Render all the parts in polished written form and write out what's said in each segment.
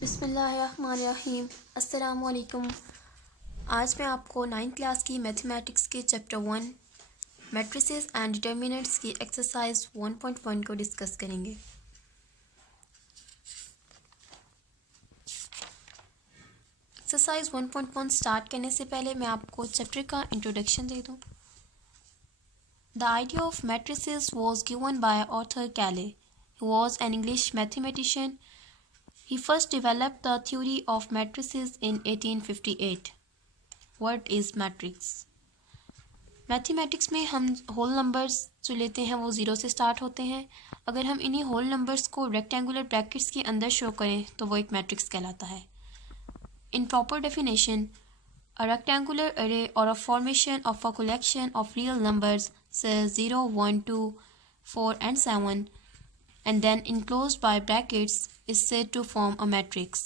बिस्मिल्लाहिर्रहमानिर्रहीम। अस्सलामुअलैकुम। आज मैं आपको 9th क्लास की मैथमेटिक्स के चैप्टर 1 मैट्रिसेस एंड डिटर्मिनेंट्स की एक्सरसाइज 1.1 को डिस्कस करेंगे। एक्सरसाइज 1.1 स्टार्ट करने से पहले मैं आपको चैप्टर का इंट्रोडक्शन दे दूं। The idea of matrices was given by Arthur Cayley, who was an English mathematician. He first developed the theory of matrices in 1858. What is matrix? Mathematics में हम होल नंबर्स जो लेते हैं वो ज़ीरो से start होते हैं। अगर हम इन्हीं होल नंबर्स को रेक्टेंगुलर ब्रैकेट्स के अंदर शो करें तो वो एक मैट्रिक्स कहलाता है। In proper definition, a rectangular array or a formation of a collection of real numbers say 0, 1, 2, 4 and 7 and then enclosed by brackets is said to form a matrix.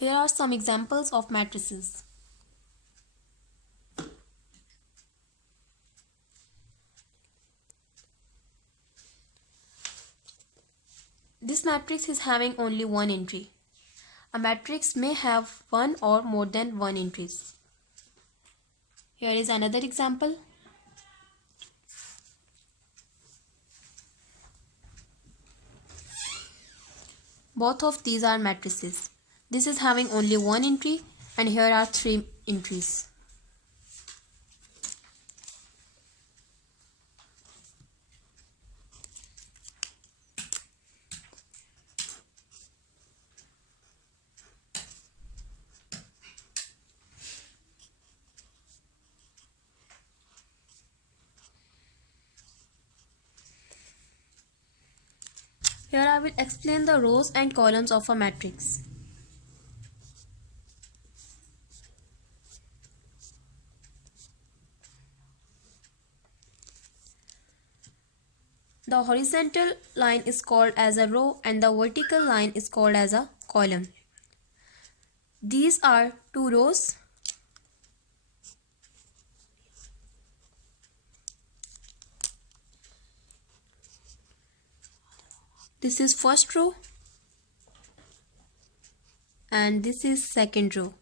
Here are some examples of matrices. This matrix is having only one entry. A matrix may have one or more than one entries. Here is another example. Both of these are matrices. This is having only one entry and here are three entries. Here I will explain the rows and columns of a matrix. The horizontal line is called as a row and the vertical line is called as a column. These are two rows. This is first row and this is second row.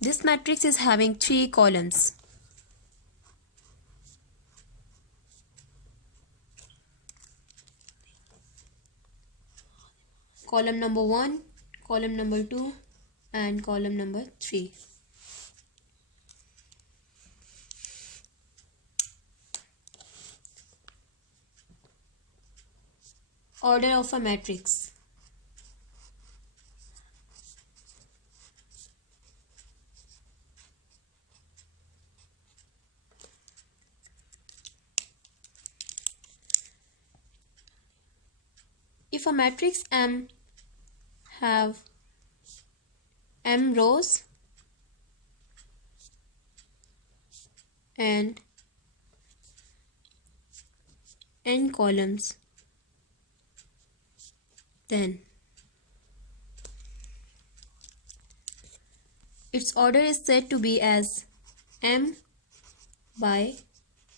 This matrix is having three columns. Column number 1, column number 2 and column number 3. Order of a matrix. If a matrix M have M rows and N columns, then its order is said to be as M by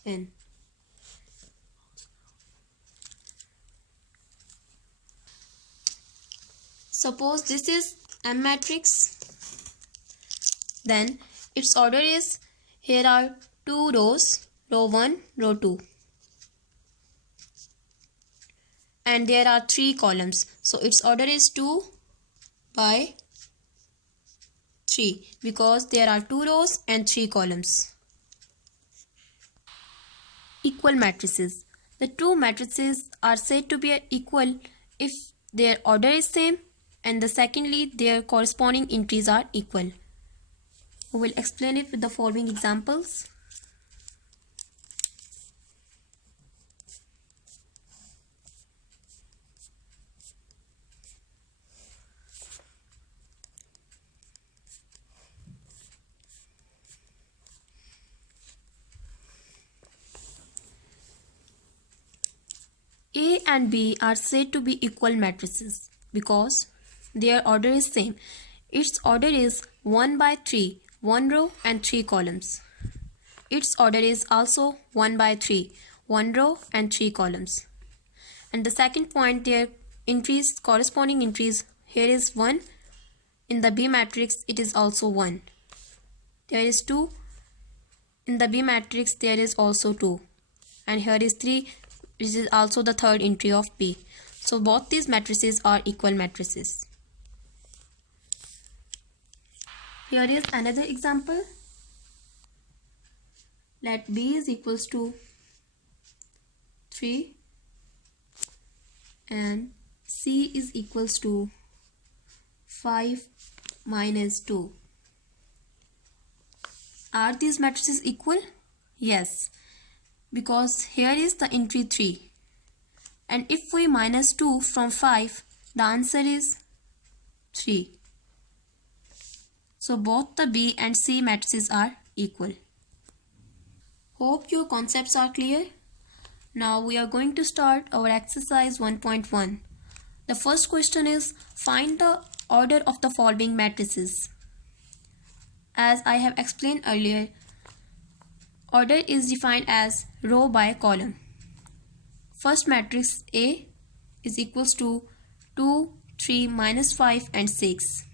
N. Suppose this is M matrix, then its order is, here are two rows, row 1, row 2, and there are three columns, so its order is 2 by 3 because there are two rows and three columns. Equal matrices. The two matrices are said to be equal if their order is same and secondly their corresponding entries are equal. We will explain it with the following examples. A and B are said to be equal matrices because their order is same. Its order is 1 by 3, 1 row and 3 columns. Its order is also 1 by 3, 1 row and 3 columns. And the second point, their entries, corresponding entries. Here is 1. In the B matrix, it is also 1. There is 2. In the B matrix, there is also 2. And here is 3, which is also the third entry of B. So both these matrices are equal matrices. Here is another example. Let B is equals to 3 and C is equals to 5 minus 2. Are these matrices equal? Yes, because here is the entry 3. And if we minus 2 from 5, the answer is 3. So both the B and C matrices are equal. Hope your concepts are clear. Now we are going to start our exercise 1.1. The first question is, find the order of the following matrices. As I have explained earlier, order is defined as row by column. First matrix A is equals to 2, 3, minus 5 and 6.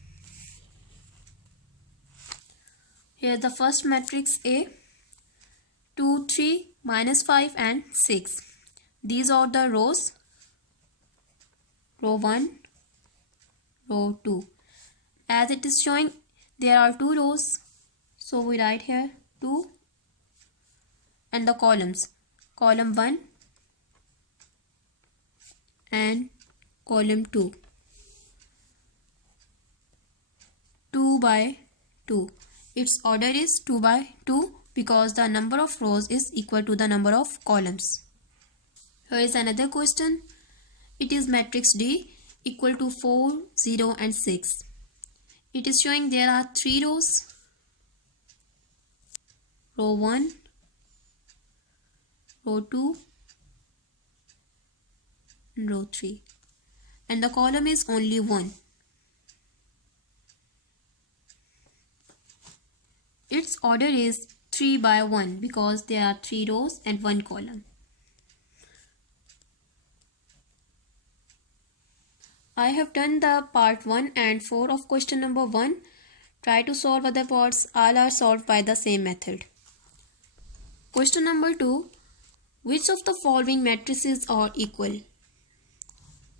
Here is the first matrix A, 2, 3, minus 5 and 6. These are the rows. Row 1, row 2. As it is showing, there are 2 rows. So we write here 2 and the columns. Column 1 and column 2. 2 by 2. Its order is 2 by 2 because the number of rows is equal to the number of columns. Here is another question. It is matrix D equal to 4, 0 and 6. It is showing there are 3 rows. Row 1, row 2 and row 3. And the column is only 1. Its order is 3 by 1 because there are 3 rows and 1 column. I have done the part 1 and 4 of question number 1. Try to solve other parts. All are solved by the same method. Question number 2. Which of the following matrices are equal?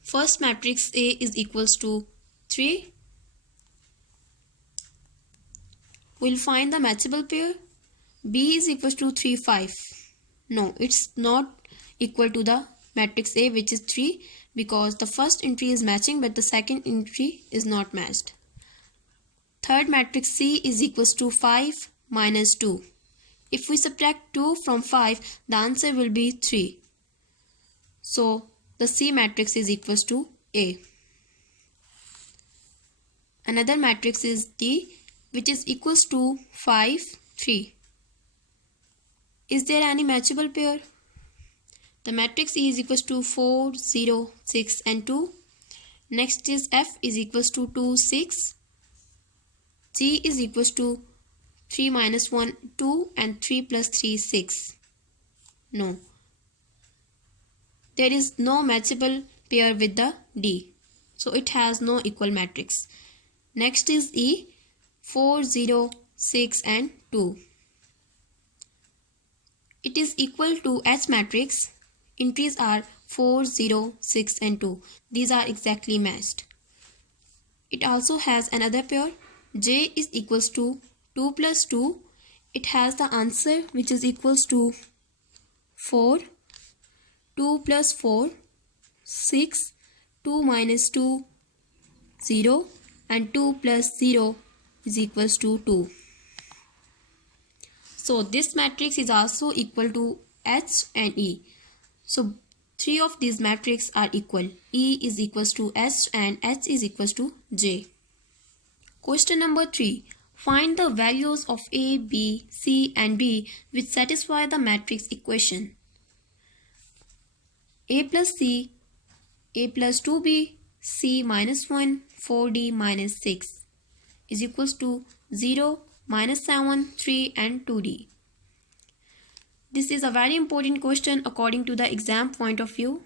First matrix A is equals to 3. We'll find the matchable pair. B is equals to 3, 5. No, it's not equal to the matrix A, which is 3, because the first entry is matching but the second entry is not matched. Third matrix C is equals to 5 minus 2. If we subtract 2 from 5, the answer will be 3. So the C matrix is equals to A. Another matrix is D, which is equals to 5, 3. Is there any matchable pair? The matrix E is equals to 4, 0, 6 and 2. Next is F is equals to 2, 6. G is equals to 3 minus 1, 2 and 3 plus 3, 6. No. There is no matchable pair with the D. So it has no equal matrix. Next is E, 4, 0, 6 and 2. It is equal to H matrix. Entries are 4, 0, 6 and 2. These are exactly matched. It also has another pair. J is equals to 2 plus 2. It has the answer which is equals to 4. 2 plus 4, 6. 2 minus 2, 0. And 2 plus 0 is equals to 2. So this matrix is also equal to H and E. So 3 of these matrices are equal. E is equals to H and H is equals to J. Question number 3. Find the values of A, B, C and B which satisfy the matrix equation. A plus C, A plus 2B, C minus 1, 4D minus 6 is equals to 0, minus 7, 3 and 2D. This is a very important question according to the exam point of view.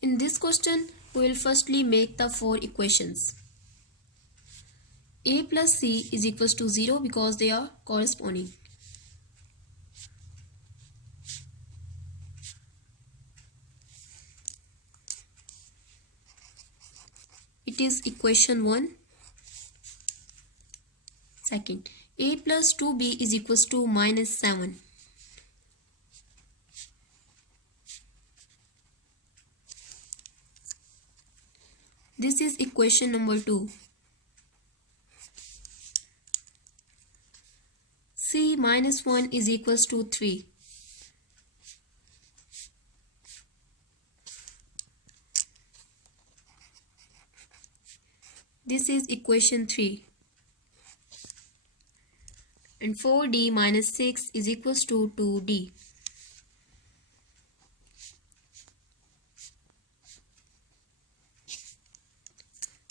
In this question, we will firstly make the four equations. A plus C is equals to 0 because they are corresponding. It is equation 1. Second, A plus 2B is equals to minus 7. This is equation number 2. C minus 1 is equals to 3. This is equation 3. And 4D minus 6 is equals to 2D.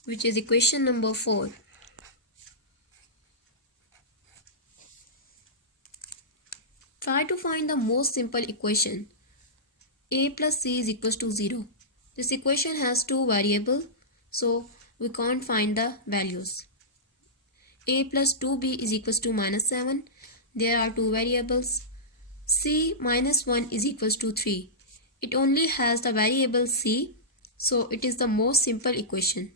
Which is equation number 4. Try to find the most simple equation. A plus C is equals to 0. This equation has two variables, so we can't find the values. A plus 2B is equals to minus 7. There are two variables. C minus 1 is equals to 3. It only has the variable C, so it is the most simple equation.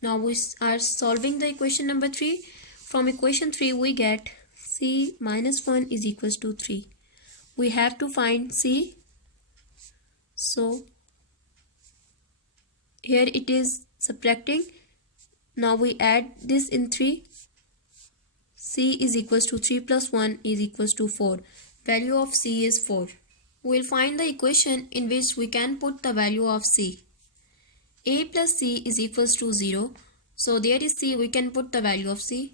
Now we are solving the equation number 3. From equation 3 we get C minus 1 is equals to 3. We have to find C. So here it is subtracting. Now we add this in 3. C is equals to 3 plus 1 is equals to 4. Value of C is 4. We will find the equation in which we can put the value of C. A plus C is equals to 0. So there is C, we can put the value of C.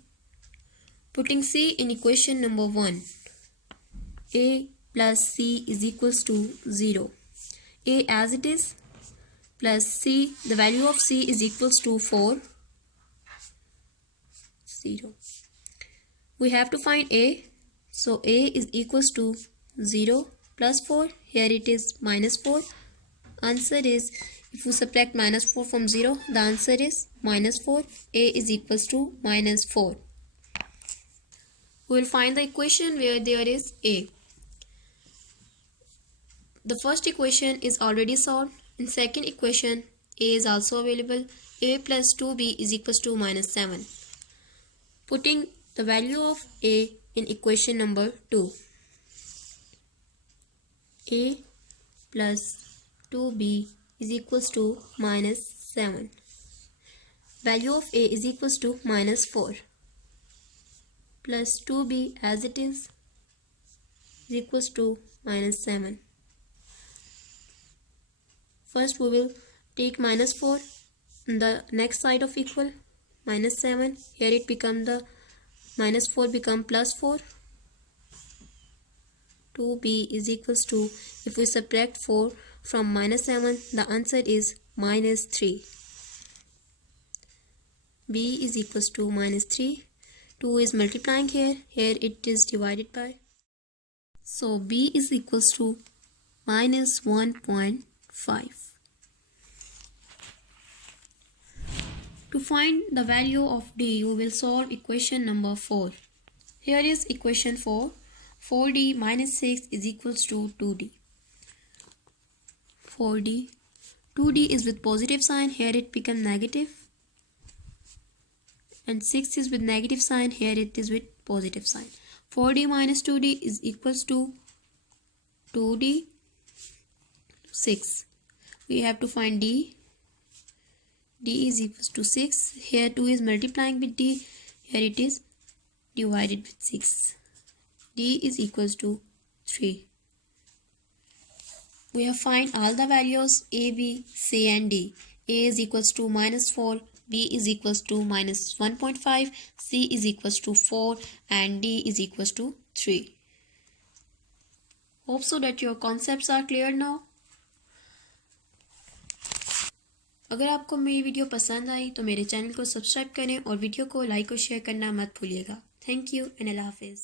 Putting C in equation number 1. A plus C is equals to 0. A as it is plus C, the value of C is equals to 4. 0. We have to find A. So A is equals to 0 plus 4. Here it is minus 4. Answer is, if we subtract minus 4 from 0, the answer is minus 4. A is equals to minus 4. We will find the equation where there is A. The first equation is already solved. In second equation, A is also available. A plus 2B is equals to minus 7. Putting the value of A in equation number 2. A plus 2B is equals to minus 7. Value of A is equals to minus 4. Plus 2B as it is equals to minus 7. First we will take minus 4 on the next side of equal, minus 7. Here it become the minus 4 become plus 4. 2B is equals to, if we subtract 4 from minus 7, the answer is minus 3. B is equals to minus 3. 2 is multiplying here. Here it is divided by. So B is equals to minus 1.5. To find the value of D, we will solve equation number 4. Here is equation 4. 4D minus 6 is equals to 2D. 4D. 2D is with positive sign. Here it becomes negative. And 6 is with negative sign. Here it is with positive sign. 4D minus 2D is equals to 2D 6. We have to find D. D is equals to 6. Here 2 is multiplying with D. Here it is divided with 6. D is equals to 3. We have find all the values A, B, C and D. A is equals to minus 4. B is equals to minus 1.5. C is equals to 4. And D is equals to 3. Hope so that your concepts are clear now. अगर आपको मेरी video पसंद आई तो मेरे channel को subscribe करें और video को लाइक और शेयर करना मत भूलिएगा। थैंक यू एंड अल्लाह हाफिज़।